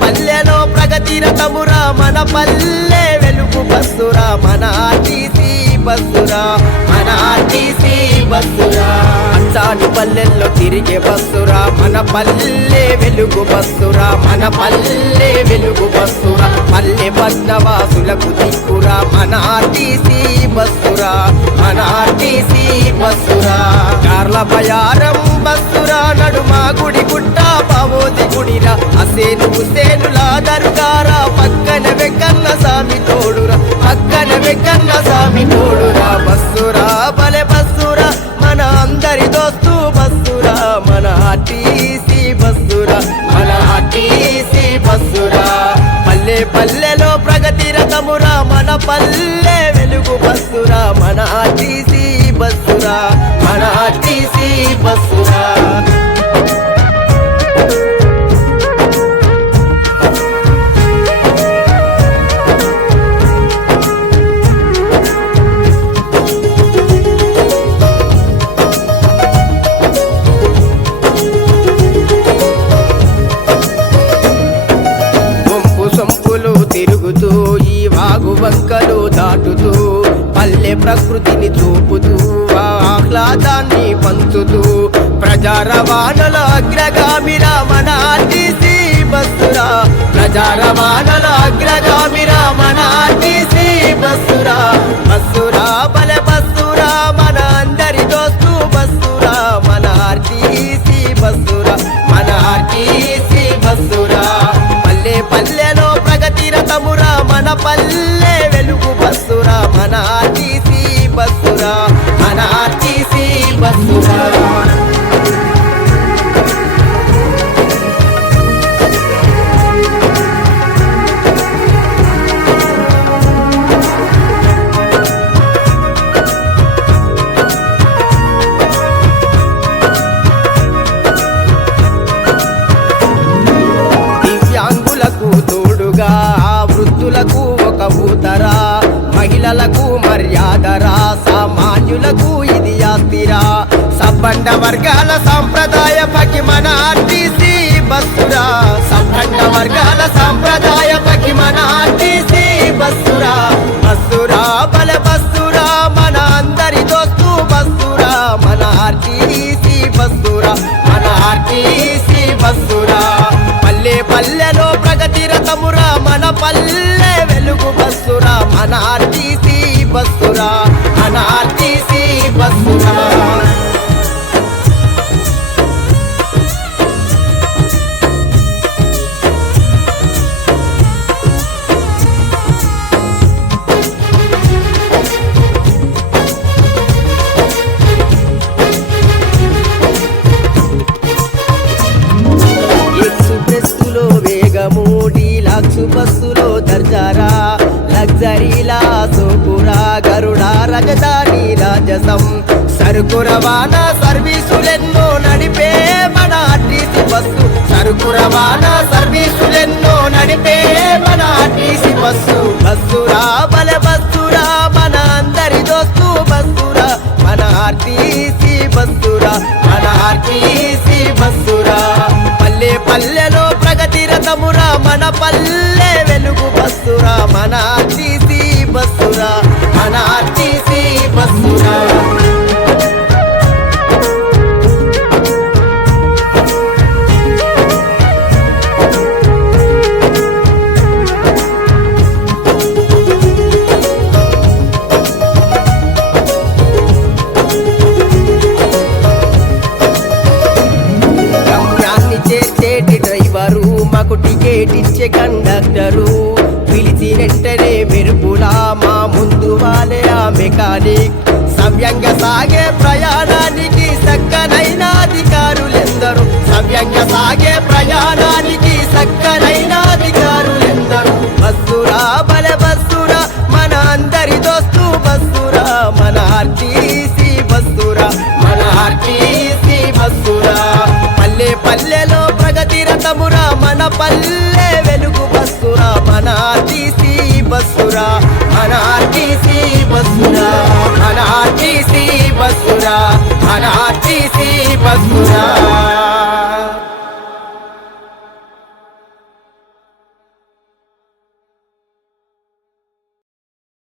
పల్లెలో ప్రగతి రథమురా మన పల్లె వెలుగు బస్సురా మన ఆర్టీసీ బస్సురా మన ఆర్టీసీ బస్సురా అచ్చాని పల్లెల్లో తిరిగే బస్సురా మన పల్లె వెలుగు బస్సురా మన పల్లె వెలుగు బస్సురా పల్లె పద్మవాసులకు దిక్కురా మన ఆర్టీసీ బస్సురా మన ఆర్టీసీ బస్సురా కార్ల బయారం బస్సురా నడుమా గుడి గుట్ట పావోది గుడిరా అసేను హుసేనులా దర్గారా పక్కన వెక్కన్న సామి తోడురా పక్కన వెక్కన్న సామి తోడురా బస్సురా భలే బస్సురా మన అందరి దోస్తు బస్సురా మన ఆర్టీసీ బస్సురా మన ఆర్టీసీ బస్సురా పల్లె పల్లెలో ప్రగతి రథమురా మన పల్లె వెలుగు బస్సురా మన ఆర్టీసీ బస్సురా మన ఆర్టీసీ బస్సురా తిరుగుతూ ఈ వాగు వంకలు దాటుతూ పల్లె ప్రకృతిని చూపుతూ ఆహ్లాదాన్ని పంచుతూ ప్రజా రవాణాల అగ్రగామిరా మన ఆర్టీసీ బస్సురా ప్రజా రవాణాల అగ్రగామిరా మన ఆర్టీసీ బస్సురా బస్సురా భలే బస్సురా మన అందరి దోస్తు బస్సురా మన ఆర్టీసీ బస్సురా మన ఆర్టీసీ బస్సురా పల్లె పల్లెలో ప్రగతి రథమురా మన పల్లె వెలుగు బస్సురా మన ఆర్టీసీ బస్సురా మన ఆర్టీసీ బస్సురా దివ్యాంగులకు తోడుగా వృద్ధులకు ఒక ఊతరా మహిళలకు మర్యాదరా సామాన్యులకు ఇది ఆస్తిరా సబ్బండ వర్గాల సంప్రదాయపకి మన ఆర్టీసీ బస్సురా సబ్బండ వర్గాల సంప్రదాయపకి మన ఆర్టీసీ బస్సురా బస్సురా భలే బస్సురా మన అందరి దోస్తు బస్సురా మన ఆర్టీసీ బస్సురా మన ఆర్టీసీ బస్సురా పల్లె పల్లెలో ప్రగతి రథమురా మన పల్లె వెలుగు బస్సురా మన ఆర్టీసీ బస్సురా మన ఆర్టీసీ బస్సురా ఎక్స్‌ప్రెస్సులో వేగము డీలక్స్ బస్సులో దర్జారా లగ్జరీలా సోకురా గరుడ రాజధాని రాజసం సరుకు రవాణా సర్వీసులెన్నో నడిపే మన ఆర్టీసీ బస్సు సరుకు రవాణా సర్వీసులెన్నో నడిపే మన ఆర్టీసీ బస్సు బస్సురా భలే బస్సురా మన అందరి దోస్తు బస్సురా మన ఆర్టీసీ బస్సురా మన ఆర్టీసీ బస్సురా పల్లె పల్లెలో ప్రగతి రథమురా మన పల్లె వెలుగు బస్సురా మన ఆర్టీసీ బస్సురా మన ఆర్టీసీ బస్సురా చేర్చేటి డ్రైవరు మాకు టికెట్ ఇచ్చే కండక్టరు పిలిచి వెంటనే మెరుపులా మా ముందు వాలే ఆ మెకానిక్ సవ్యంగా సాగే ప్రయాణానికి చక్కనైన అధికారులెందరూ సవ్యంగా సాగే ప్రయాణానికి చక్కనైన అధికారులెందరూ బస్సురా భలే బస్సురా మన అందరి దోస్తు బస్సురా మన ఆర్టీసీ బస్సురా మన ఆర్టీసీ బస్సురా పల్లె పల్లెలో ప్రగతి రథమురా మన పల్లె వెలుగు బస్సురా మన ఆర్టీసీ బస్సురా మన ఆర్టీసీ బస్సురా మన ఆర్టీసీ బస్సురా మన ఆర్టీసీ బస్సురా